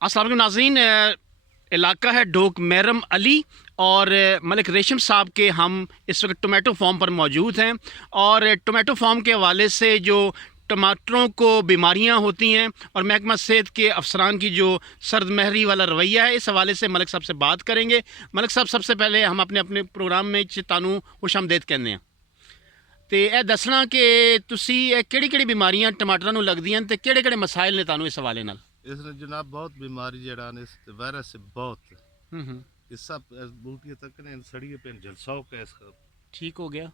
अस्सलाम वालेकुम नाज़रीन, इलाका है डोक मैरम अली और मलिक रेशम साहब के हम इस वक्त टोमेटो फार्म पर मौजूद हैं। और टोमेटो फार्म के हवाले से जो टमाटरों को बीमारियां होती हैं और महकमा सेहत के अफसरान की जो सर्द महरी वाला रवैया है, इस हवाले से मलिक साहब से बात करेंगे। मलिक साहब, सबसे पहले हम अपने अपने प्रोग्राम में तानू खुशामदेद कहते हैं तो यह दसना कि तुसी किहड़ी बीमारियां टमाटरां नूं लगदियां ते किहड़े मसाइल ने तानू इस हवाले नाल? इसने जनाब बहुत बीमारी जड़ा ने इस वायरस से बहुत हम्म, इस सब बूटियाँ तक ने सड़िए पे झलसाव का इसका ठीक हो गया।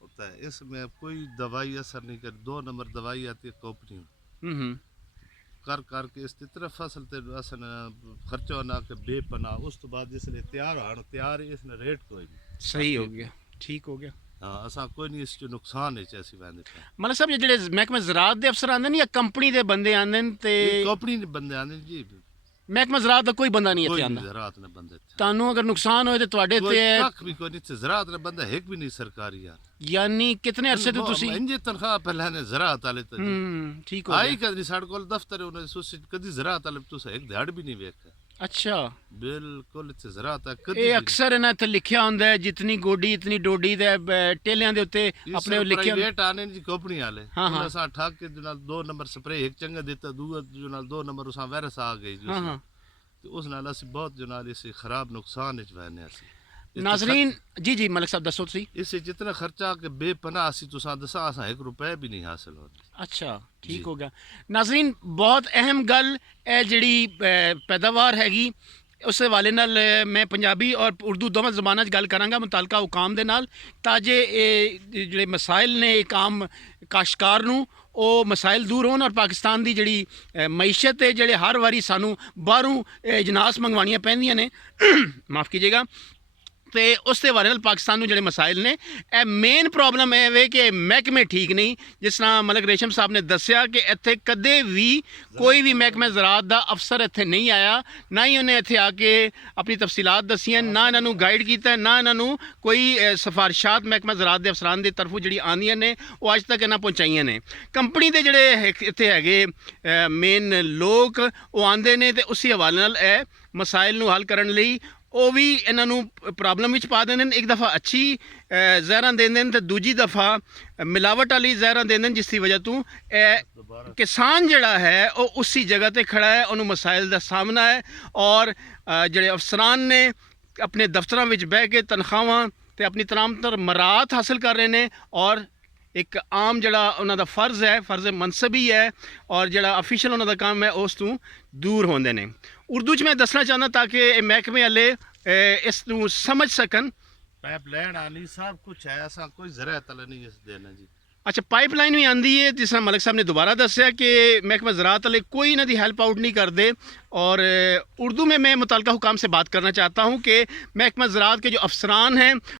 होता है। इसमें कोई दवाई असर नहीं कर, 2 नंबर दवाई आती है कंपनी हम्म, कर करके इस तरह फसल ते असन खर्चा ना के बेपना उस तो बाद जिसले तैयार आन तैयार इसने रेट कोई नहीं सही हो गया, ठीक हो गया। हाँ असा कोई नहीं, इस जो नुकसान है ऐसी वैंदे मतलब साहब ये जेह्ड़े महकमा ज़राअत दे अफसर आंदे न या कंपनी दे बंदे आंदे न ते कंपनी ने बंदे आने जी, महकमा ज़राअत दा कोई बंदा नहीं कोई इत्थे नहीं आंदा? ज़राअत ने बंदे तानू अगर नुकसान होए ते तुहाडे कोई ते कख भी कोई नहीं, ज़राअत ने बंदा एक भी नहीं सरकारी यार। यानी कितने अरसे तो तुसी इंजे तनख्वाह पहले ने ज़राअत वाले तो जी ठीक हो आई गया। कदी साढ़े कोल दफ्तर उन्हें सुसी कदी ज़राअत वाले तुसा एक दिहाड़ भी नहीं वेखा। अच्छा, बिल्कुल इत्थे ज़राअत है कदी ਇਹ भी ਅਕਸਰ ਇਹਨਾਂ ਤੇ ਲਿਖਿਆ ਹੁੰਦਾ ਹੈ ਜਿਤਨੀ ਗੋਡੀ ਇਤਨੀ ਡੋਡੀ ਦੇ ਟੇਲਿਆਂ ਦੇ ਉੱਤੇ नहीं। ਆਪਣੇ ਲਿਖਿਆ ਹੁੰਦਾ। प्राइवेट आने जी कंपनी वाले हाँ, हाँ। उन्हें सा ठाक के जनाल 2 नंबर स्प्रे एक चंगा देता दूआ जनाल 2 नंबर उसा वायरस आ गई जी हाँ उसमें। हाँ तो उस नाल असि बहुत जनाल इसे खराब नुकसान इच वहने असि नाजरीन, जी जी मलिक साहब दसो तुसी। इससे जितना खर्चा के बेपनाह असि तुसा दसा असा 1 रुपया भी नहीं हासिल होता। अच्छा, ठीक जी। हो गया। नाजरीन, बहुत अहम गल है जिहड़ी पैदावार हैगी उस हवाले नाल मैं पंजाबी और उर्दू दोवें ज़बानां 'च गल करांगा मुतलका हुकाम दे नाल, ताजे जिहड़े मसाइल ने एक आम काश्तकार नूं ਉਹ ਮਸਾਇਲ ਦੂਰ ਹੋਣ ਔਰ ਪਾਕਿਸਤਾਨ ਦੀ ਜਿਹੜੀ ਮਈਸ਼ਤ ਹੈ ਜਿਹੜੇ ਹਰ ਵਾਰੀ ਸਾਨੂੰ ਬਾਹਰੋਂ ਅਜਨਾਸ ਮੰਗਵਾਉਣੀਆਂ ਪੈਂਦੀਆਂ ਨੇ ਮਾਫ ਕੀਜੀਏਗਾ ਤੇ ਉਸ ਦੇ ਬਾਰੇ ਨਾਲ ਪਾਕਿਸਤਾਨ ਨੂੰ ਜਿਹੜੇ ਮਸਾਇਲ ਨੇ ਇਹ ਮੇਨ ਪ੍ਰੋਬਲਮ ਇਹ ਵੇ ਕਿ ਮਹਿਕਮੇ ਠੀਕ ਨਹੀਂ। ਜਿਸ ਤਰ੍ਹਾਂ ਮਲਿਕ ਰੇਸ਼ਮ ਸਾਹਿਬ ਨੇ ਦੱਸਿਆ ਕਿ ਇੱਥੇ ਕਦੇ ਵੀ ਕੋਈ ਵੀ ਮਹਿਕਮੇ ਜ਼ਰਾਅਤ ਦਾ ਅਫਸਰ ਇੱਥੇ ਨਹੀਂ ਆਇਆ, ਨਾ ਹੀ ਉਹਨੇ ਇੱਥੇ ਆ ਕੇ ਆਪਣੀ ਤਫਸੀਲਾਤ ਦੱਸੀਆਂ, ਨਾ ਇਹਨਾਂ ਨੂੰ ਗਾਈਡ ਕੀਤਾ, ਨਾ ਇਹਨਾਂ ਨੂੰ ਕੋਈ ਸਿਫਾਰਿਸ਼ਾਤ ਮਹਿਕਮਾ ਜ਼ਰਾਅਤ ਦੇ ਅਫਸਰਾਂ ਦੀ ਤਰਫੋਂ ਜਿਹੜੀ ਆਉਂਦੀਆਂ ਨੇ ਉਹ ਅੱਜ ਤੱਕ ਇਹਨਾਂ ਪਹੁੰਚਾਈਆਂ ਨੇ। ਕੰਪਨੀ ਦੇ ਜਿਹੜੇ ਇੱਥੇ ਹੈਗੇ ਮੇਨ ਲੋਕ ਉਹ ਆਉਂਦੇ ਨੇ ਤੇ ਉਸੇ ਹਵਾਲੇ ਨਾਲ ਇਹ ਮਸਾਇਲ ਨੂੰ ਹੱਲ ਕਰਨ ਲਈ ਉਹ ਵੀ ਇਹਨਾਂ ਨੂੰ ਪ੍ਰੋਬਲਮ ਵਿੱਚ ਪਾ ਦਿੰਦੇ ਨੇ। ਇੱਕ ਦਫਾ ਅੱਛੀ ਜ਼ਹਿਰਾਂ ਦਿੰਦੇ ਨੇ ਤੇ ਦੂਜੀ ਦਫਾ ਮਿਲਾਵਟ ਵਾਲੀ ਜ਼ਹਿਰਾਂ ਦਿੰਦੇ ਨੇ, ਜਿਸ ਦੀ ਵਜ੍ਹਾ ਤੋਂ ਇਹ ਕਿਸਾਨ ਜਿਹੜਾ ਹੈ ਉਹ ਉसी ਜਗ੍ਹਾ ਤੇ ਖੜਾ ਹੈ, ਉਹਨੂੰ ਮਸਾਇਲ ਦਾ ਸਾਹਮਣਾ ਹੈ। ਔਰ ਜਿਹੜੇ ਅਫਸਰਾਨ ਨੇ ਆਪਣੇ ਦਫ਼ਤਰਾਂ ਵਿੱਚ ਬਹਿ ਕੇ ਤਨਖਾਹਾਂ ਤੇ ਆਪਣੀ ਤਰਾਮਤਰ ਮਰਾਤ ਹਾਸਲ ਕਰ ਰਹੇ ਨੇ ਔਰ ਇੱਕ ਆਮ ਜਿਹੜਾ ਉਹਨਾਂ ਦਾ ਫਰਜ਼ ਹੈ, ਫਰਜ਼ ਮਨਸਬੀ ਹੈ ਔਰ ਜਿਹੜਾ ਅਫੀਸ਼ੀਅਲ ਉਹਨਾਂ ਦਾ ਕੰਮ ਹੈ ਉਸ ਤੋਂ ਦੂਰ ਹੁੰਦੇ ਨੇ। ਉਰਦੂ 'ਚ ਮੈਂ ਦੱਸਣਾ ਚਾਹੁੰਦਾ ਤਾਂ ਕਿ ਇਹ ਮਹਿਕਮੇ ਵਾਲੇ ਇਸ ਨੂੰ ਸਮਝ ਸਕਣ। पाइपलाइन आनी सब कुछ है, ऐसा कोई ज़राअत वाला नहीं इस देना जी। अच्छा, पाइपलाइन भी आंदी है, जिस तरह मलिक साहब ने दोबारा दसिया कि महकमा ज़राअत वाले कोई इन्हों की हेल्प आउट नहीं करते। और उर्दू में मैं मुतलका हुकाम से बात करना चाहता हूँ कि महकमा ज़राअत के जो अफसरान हैं